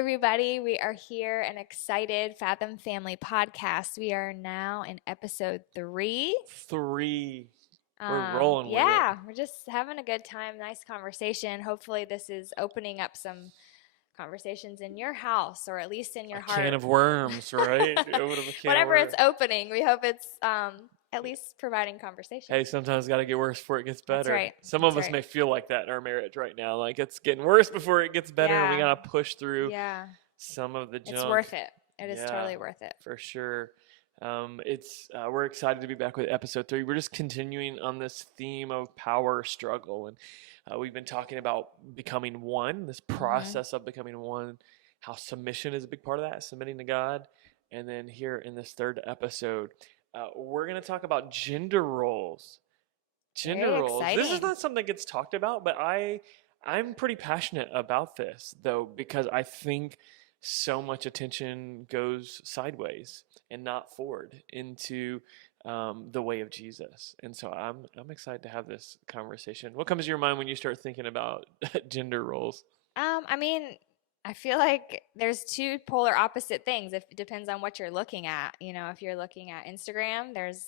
everybody. We are here and excited. Fathom Family podcast. We are now in episode 3. Three. We're rolling with it. We're just having a good time. Nice conversation. Hopefully, this is opening up some conversations in your house or at least in your heart. Can of worms, right? Whatever it's opening, we hope it's at least providing conversation. Hey, sometimes got to get worse before it gets better. That's right. Some of us may feel like that in our marriage right now. Like it's getting worse before it gets better. And we got to push through some of the junk. It's worth it. It is totally worth it. For sure. We're excited to be back with episode 3. We're just continuing on this theme of power struggle. And we've been talking about becoming one, this process of becoming one, how submission is a big part of that, submitting to God. And then here in this third episode, we're going to talk about gender roles. Exciting. This is not something that gets talked about, but I'm pretty passionate about this, though, because I think so much attention goes sideways and not forward into the way of Jesus. And so I'm excited to have this conversation. What comes to your mind when you start thinking about gender roles? I feel like there's two polar opposite things. It depends on what you're looking at. You know, if you're looking at Instagram, there's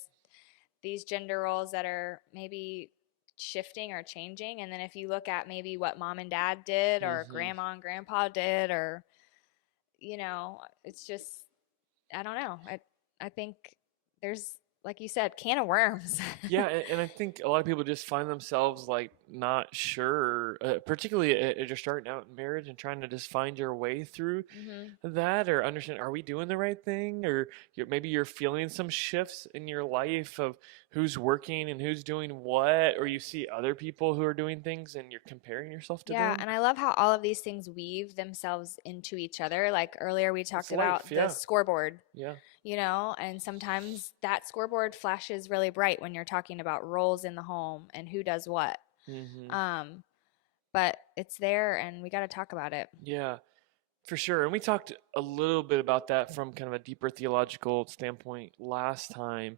these gender roles that are maybe shifting or changing. And then if you look at maybe what mom and dad did or grandma and grandpa did, or, you know, it's just, I don't know. I think there's, like you said, can of worms. Yeah, and I think a lot of people just find themselves like not sure, particularly as you're starting out in marriage and trying to just find your way through that, or understand, are we doing the right thing? Or maybe you're feeling some shifts in your life of who's working and who's doing what, or you see other people who are doing things and you're comparing yourself to them. Yeah, and I love how all of these things weave themselves into each other. Like earlier we talked about the scoreboard. Yeah. You know, and sometimes that scoreboard flashes really bright when you're talking about roles in the home and who does what. But it's there and we got to talk about it. Yeah, for sure. And we talked a little bit about that from kind of a deeper theological standpoint last time.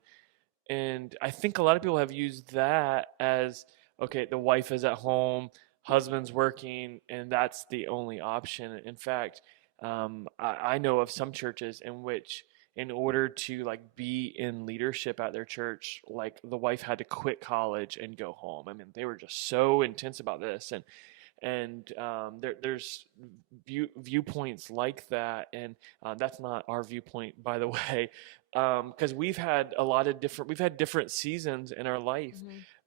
And I think a lot of people have used that as, okay, the wife is at home, husband's working, and that's the only option. In fact, I know of some churches in which, in order to like be in leadership at their church, like the wife had to quit college and go home. I mean, they were just so intense about this, and there's viewpoints like that, and that's not our viewpoint, by the way, because we've had different seasons in our life.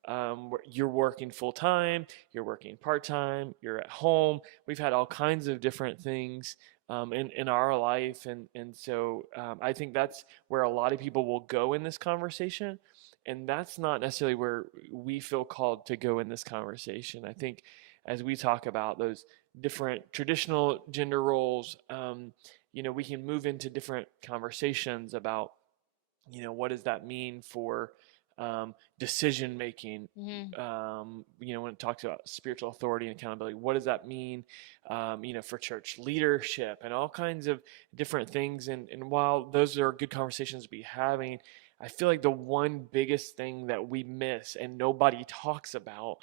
Where you're working full time, you're working part time, you're at home. We've had all kinds of different things in our life. And so I think that's where a lot of people will go in this conversation. And that's not necessarily where we feel called to go in this conversation. I think as we talk about those different traditional gender roles, we can move into different conversations about, what does that mean for decision making, when it talks about spiritual authority and accountability, what does that mean, for church leadership and all kinds of different things. And while those are good conversations to be having, I feel like the one biggest thing that we miss and nobody talks about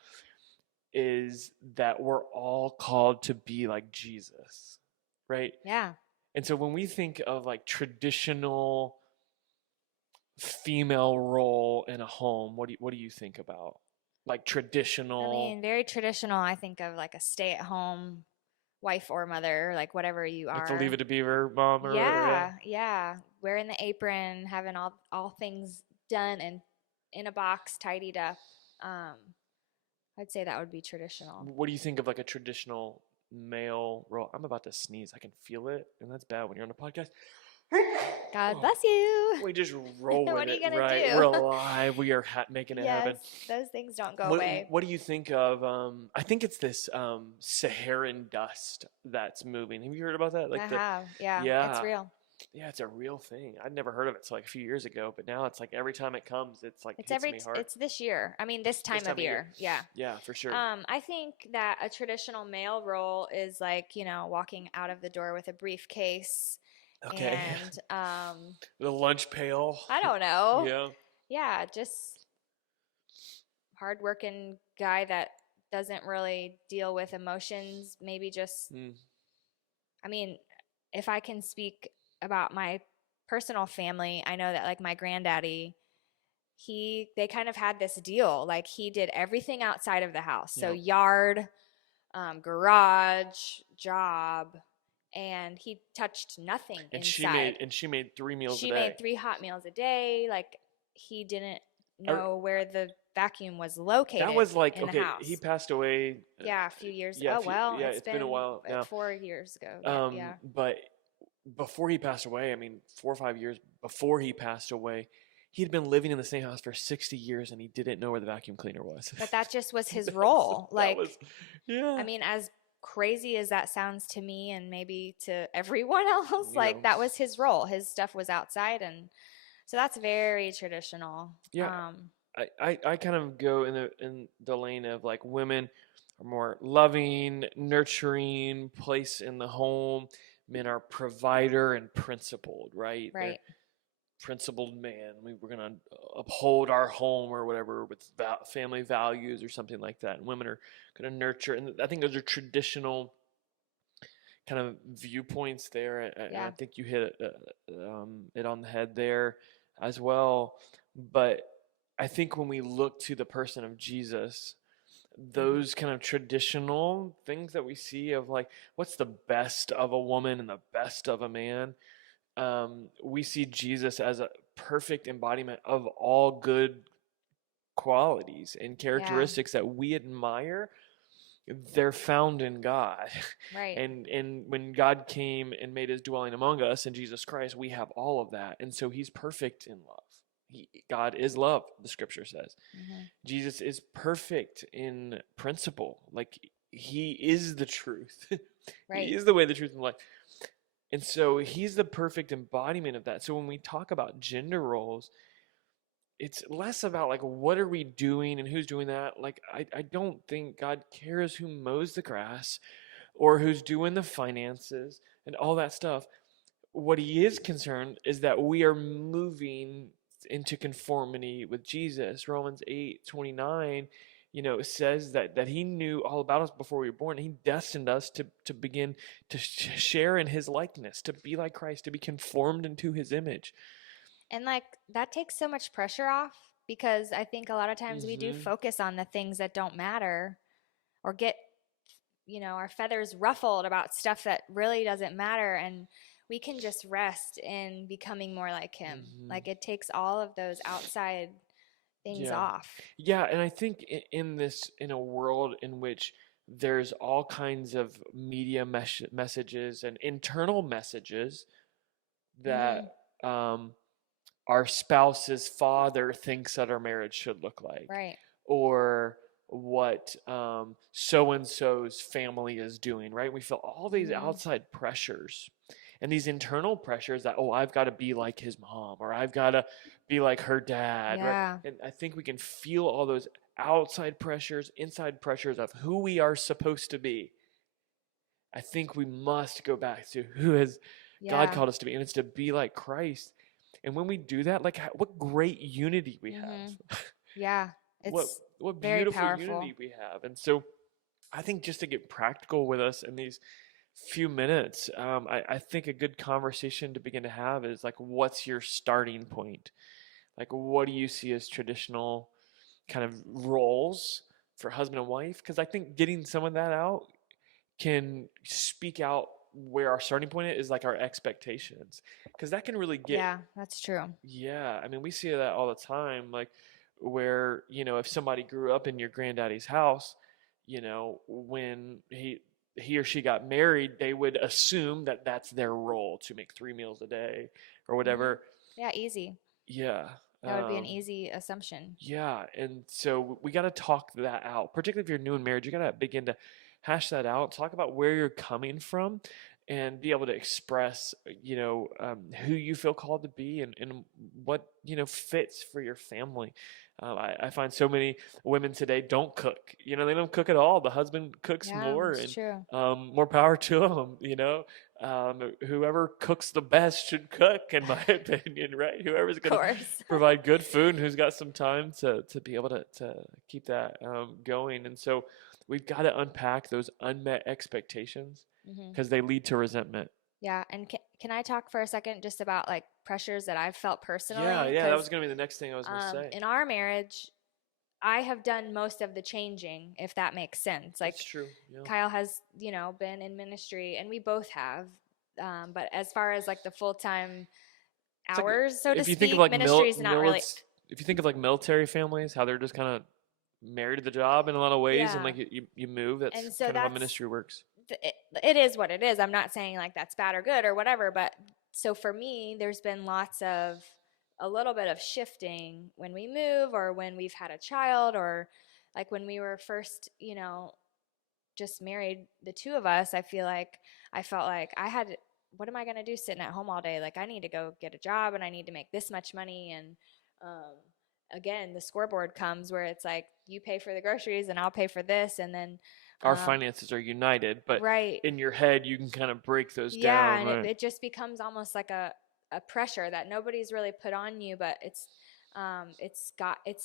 is that we're all called to be like Jesus, right? Yeah. And so when we think of like traditional female role in a home, what do you think about? Like traditional? Very traditional. I think of like a stay-at-home wife or mother, like whatever you are. Like the Leave It to Beaver mom or whatever. Yeah. Wearing the apron, having all things done and in a box, tidied up. I'd say that would be traditional. What do you think of like a traditional male role? I'm about to sneeze. I can feel it, and that's bad when you're on a podcast. God bless you. We just roll with it. What are you gonna do? We're alive. We are making it happen. Those things don't go away. What do you think of? I think it's this Saharan dust that's moving. Have you heard about that? I have. Yeah. It's real. Yeah, it's a real thing. I'd never heard of it until like a few years ago, but now it's like every time it comes, it's like hits me hard. It's this year. This time of year. Yeah. Yeah, for sure. I think that a traditional male role is like, walking out of the door with a briefcase. Okay. And the lunch pail. I don't know. Yeah. Yeah, just hardworking guy that doesn't really deal with emotions. Maybe just if I can speak about my personal family, I know that like my granddaddy, they kind of had this deal. Like he did everything outside of the house. So Yep. yard, garage, job, and he touched nothing inside. And she made 3 meals a She day. made 3 hot meals a day. Like he didn't I, know where the vacuum was that located was like, in the okay, he house. passed away. Yeah, a few years. Yeah, Oh well, yeah, it's it's been a been while now. 4 years ago. Yeah. But before he passed away, I mean, 4 or 5 years before he passed away, he'd been living in the same house for 60 years and he didn't know where the vacuum cleaner was. But that just was his That's, role. that was, Like, I yeah, mean, as crazy as that sounds to me and maybe to everyone else, you like know, that was his role. His stuff was outside, and so that's very traditional. yeah. I kind of go in the lane of like women are more loving, nurturing, place in the home. Men are provider and principled, right? They're Right. principled man. We're going to uphold our home or whatever with family values or something like that. And women are going to nurture. And I think those are traditional kind of viewpoints there. And I Yeah. think you hit it on the head there as well. But I think when we look to the person of Jesus, Hmm. those kind of traditional things that we see of like what's the best of a woman and the best of a man, we see Jesus as a perfect embodiment of all good qualities and Yeah. characteristics that we admire. They're found in God. Right. And when God came and made his dwelling among us in Jesus Christ, we have all of that. And so he's perfect in love. God is love, the scripture says. Hmm. Jesus is perfect in principle. Like he is the truth. He Right. is the way, the truth, and the life. And so he's the perfect embodiment of that. So when we talk about gender roles, it's less about like what are we doing and who's doing that. Like I don't think God cares who mows the grass or who's doing the finances and all that stuff. What he is concerned is that we are moving into conformity with Jesus. Romans 8:29, says that he knew all about us before we were born. He destined us to begin to share in his likeness, to be like Christ, to be conformed into his image. And like that takes so much pressure off because I think a lot of times we do Hmm. focus on the things that don't matter or get, our feathers ruffled about stuff that really doesn't matter. And we can just rest in becoming more like him. Hmm. Like it takes all of those outside things Yeah. off. Yeah, and I think in a world in which there's all kinds of media messages and internal messages Hmm. that our spouse's father thinks that our marriage should look like, Right. or what so and so's family is doing, right? We feel all these Hmm. outside pressures and these internal pressures that, oh, I've got to be like his mom or I've got to be like her dad, right? Yeah. And I think we can feel all those outside pressures, inside pressures of who we are supposed to be. I think we must go back to who has God Yeah. called us to be, and it's to be like Christ. And when we do that, like what great unity we Hmm. have. Yeah. what It's what very beautiful powerful. unity we have. And so I think just to get practical with us in these few minutes, I think a good conversation to begin to have is like, what's your starting point? Like, what do you see as traditional kind of roles for husband and wife? Because I think getting some of that out can speak out where our starting point is, like our expectations. Because that can really get, Yeah, that's true. yeah, I mean, we see that all the time. Like, where, if somebody grew up in your granddaddy's house, when he or she got married, they would assume that that's their role to make 3 meals a day or Hmm. whatever. Yeah, easy. Yeah. That would be an easy assumption. Yeah. And so we got to talk that out, particularly if you're new in marriage. You got to begin to hash that out, talk about where you're coming from, and be able to express, who you feel called to be and what, fits for your family. I find so many women today don't cook. They don't cook at all. The husband cooks Yeah, more, that's and true. more power to them. Whoever cooks the best should cook, in my opinion, right? Whoever's Of going to course. provide good food and who's got some time to be able to keep that going. And so we've got to unpack those unmet expectations Hmm. because they lead to resentment. Yeah, and can I talk for a second just about like pressures that I've felt Yeah, personally? yeah, that Because was gonna be the next thing I was gonna say. in our marriage, I have done most of the changing, if that makes sense. That's Like true. Yeah. Kyle has, been in ministry, and we both have. But as far as like the full time It's like hours, so to if you think of speak, like ministry is not really. if you think of like military families, how they're just kind of married to the job in a lot of ways, and Yeah, like you move. That's and so kind of how that's ministry works. it is what it is. I'm not saying like that's bad or good or whatever, but so for me, there's been lots of a little bit of shifting when we move or when we've had a child or like when we were first, just married, the two of us. I felt like I had, what am I going to do sitting at home all day? Like I need to go get a job and I need to make this much money. And again, the scoreboard comes where it's like you pay for the groceries and I'll pay for this. And then, Our um, finances are united, but right. in your head, you can kind of break those Yeah, down, and it, right? it just becomes almost like a pressure that nobody's really put on you, but it's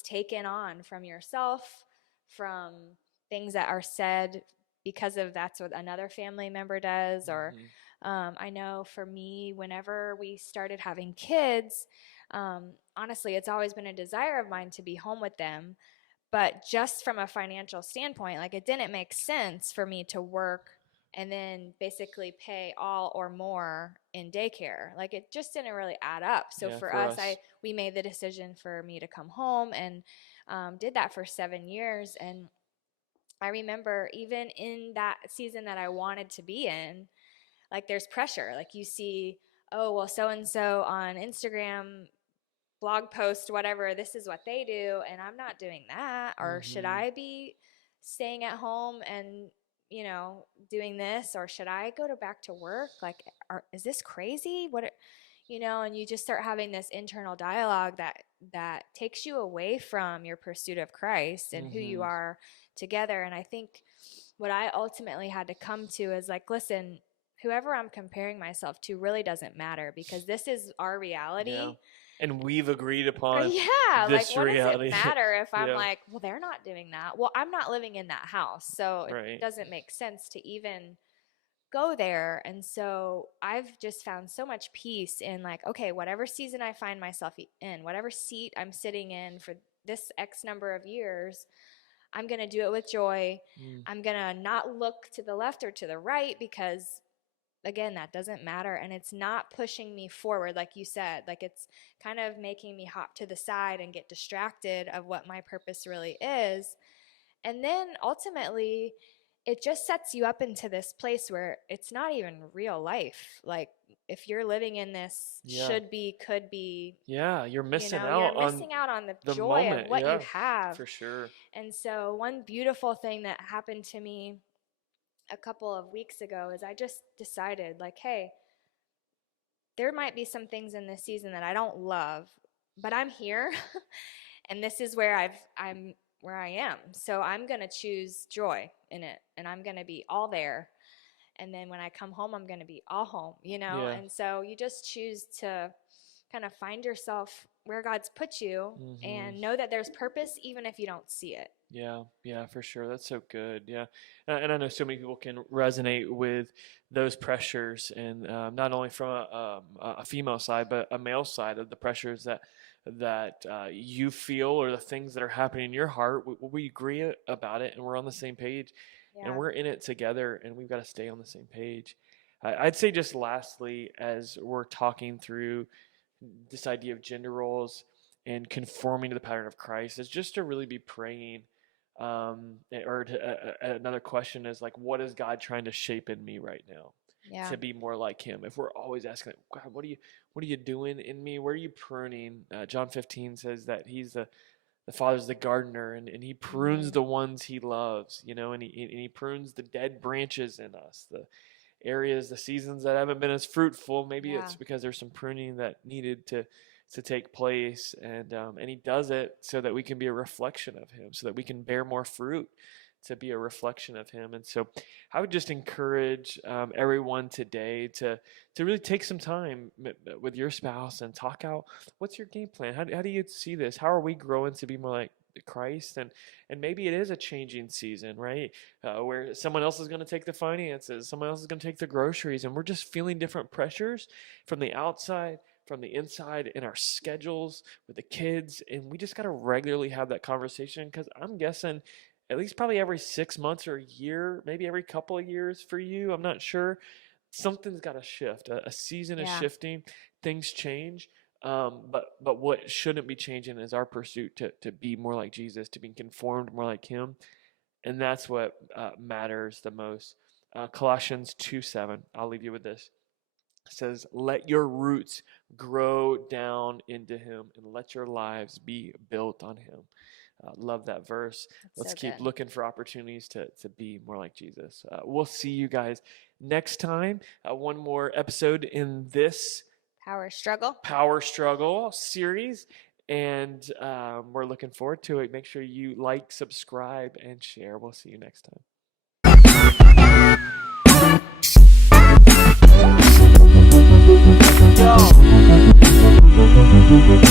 taken on from yourself, from things that are said because of that's what another family member does, or Hmm. I know for me, whenever we started having kids, honestly, it's always been a desire of mine to be home with them, but just from a financial standpoint, like it didn't make sense for me to work and then basically pay all or more in daycare. Like it just didn't really add up. So Yeah, for for us, us. we made the decision for me to come home and did that for 7 years. And I remember even in that season that I wanted to be in, like there's pressure. Like you see, oh, well, so and so on Instagram blog post, whatever, this is what they do, and I'm not doing that. Or should Hmm. I be staying at home and, doing this? Or should I go to back to work? Like, is this crazy? And you just start having this internal dialogue that takes you away from your pursuit of Christ and who you Hmm. are together. And I think what I ultimately had to come to is like, listen, whoever I'm comparing myself to really doesn't matter because this is our Yeah. reality. And we've agreed upon Yeah, like this what does it reality. matter if I'm Yeah. like, well, they're not doing that. Well, I'm not living in that house, so it Right. doesn't make sense to even go there. And so I've just found so much peace in like, okay, whatever season I find myself in, whatever seat I'm sitting in for this X number of years, I'm going to do it with joy. Mm. I'm going to not look to the left or to the right because again, that doesn't matter, and it's not pushing me forward like you said. Like it's kind of making me hop to the side and get distracted of what my purpose really is. And then ultimately it just sets you up into this place where it's not even real life. Like if you're living in this Yeah. should be, could be, Yeah, you're missing you're out on missing out on the the joy of moment. what you Yeah, have. for sure. And so one beautiful thing that happened to me a couple of weeks ago is I just decided like, hey, there might be some things in this season that I don't love, but I'm here and this is where I'm where I am. So I'm going to choose joy in it and I'm going to be all there. And then when I come home, I'm going to be all home, Yeah. And so you just choose to kind of find yourself where God's put you Hmm. and know that there's purpose even if you don't see it. Yeah, yeah, for sure. That's so good. Yeah, and I know so many people can resonate with those pressures, and not only from a female side, but a male side of the pressures that you feel or the things that are happening in your heart. We agree about it, and we're on the same page, and Yeah. we're in it together, and we've got to stay on the same page. I'd say just lastly, as we're talking through this idea of gender roles and conforming to the pattern of Christ, is just to really be praying. Or another question is like, what is God trying to shape in me right now Yeah. to be more like Him? If we're always asking, God, what are you doing in me? Where are you pruning? John 15 says that He's the Father's the gardener, and He prunes Mm-hmm. the ones He loves, and He prunes the dead branches in us, the areas, the seasons that haven't been as fruitful. Maybe Yeah. it's because there's some pruning that needed to take place, and He does it so that we can be a reflection of Him, so that we can bear more fruit, to be a reflection of Him. And so, I would just encourage everyone today to really take some time with your spouse and talk out what's your game plan. How do you see this? How are we growing to be more like Christ, and maybe it is a changing season, right? Where someone else is going to take the finances, someone else is going to take the groceries, and we're just feeling different pressures from the outside, from the inside, in our schedules with the kids, and we just got to regularly have that conversation, because I'm guessing at least probably every 6 months or a year, maybe every couple of years for you, I'm not sure, something's got to shift. A season is Yeah. shifting, things change. But what shouldn't be changing is our pursuit to be more like Jesus, to be conformed more like Him, and that's what matters the most. Colossians 2:7. I'll leave you with this. It says, "Let your roots grow down into Him, and let your lives be built on Him." Love that verse. That's Let's so keep good. looking for opportunities to be more like Jesus. We'll see you guys next time. One more episode in this Power struggle. Power Struggle series, and we're looking forward to it. Make sure you like, subscribe, and share. We'll see you next time. Yo.